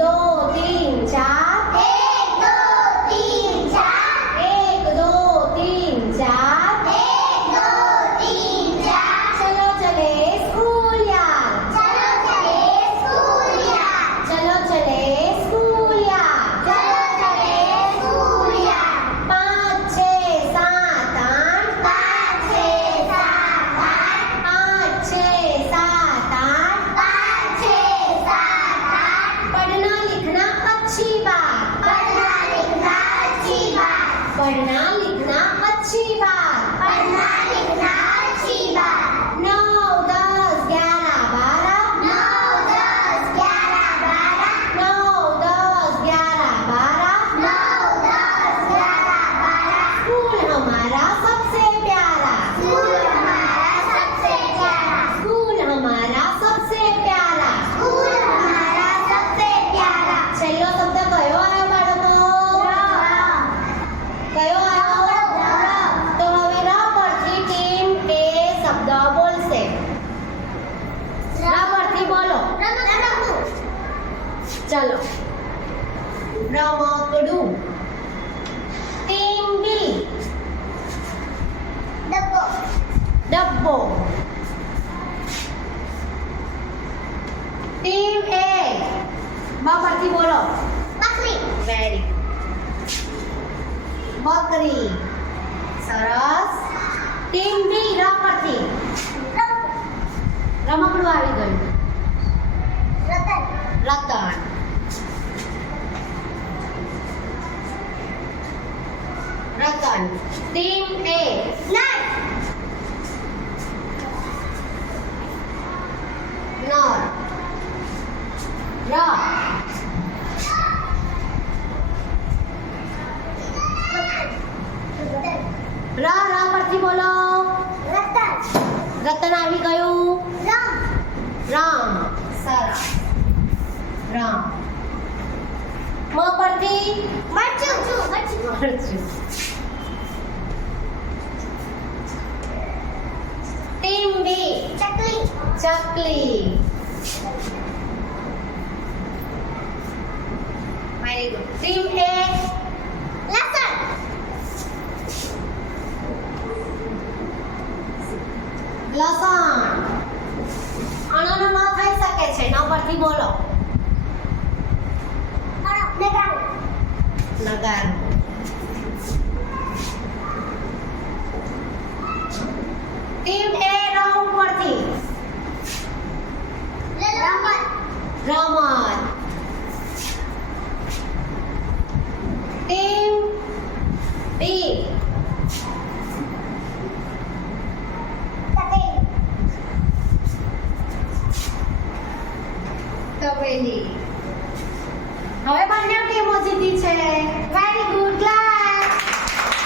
दो तीन चार, एक दो तीन चार, एक दो तीन चार, एक दो तीन चार, चलो चले स्कूल यार, चलो चले स्कूल यार, चलो चले स्कूल यार। चलो चले स्कूल यार। 5 6 7 8, 5 6 7 8, 5 6 7 8, 5 6 7 8, पढ़ना लिखना अच्छी बात, पढ़ना लिखना अच्छी बात, पढ़ना लिखना अच्छी बात। पढ़ना लिखना अच्छी बात। 9 10 11 12, 9 10 11 12, 9 10 11 12, 9 10 11 12, स्कूल हमारा सबसे प्यारा, स्कूल हमारा सबसे प्यारा, स्कूल हमारा सबसे प्यारा। स्कूल हमारा सबसे प्यारा। છેલ્લો શબ્દ કયો આવ્યો બાળકો? કયો આવ્યો? તો હવે ર પરથી ટીમ એ શબ્દ બોલશે. ર પરથી બોલો. ચલો. રમકડું, ટીમ બી ડબ્બો, ડબ્બો, ટીમ એ બ પરથી બોલો. બકરી, વેરી બકરી, સરસ. ટીમ બી ર પરથી રમકડું આવી ગયું. રતન, રતન, રતન. ટીમ એ નર, નર, ર ર પરથી બોલો. રતન, રતન આવી ગયું. રમ, રામ, સરસ. રામ. મ પરથી મરચું, મરચું, મરચું. ટીમ બી ચકલી, ચકલી. Very good. ટીમ એ લસણ, લસણ. અણનો ન થઈ શકે છે. ન પરથી બોલો. નગારું, નગાર. ટીમ એ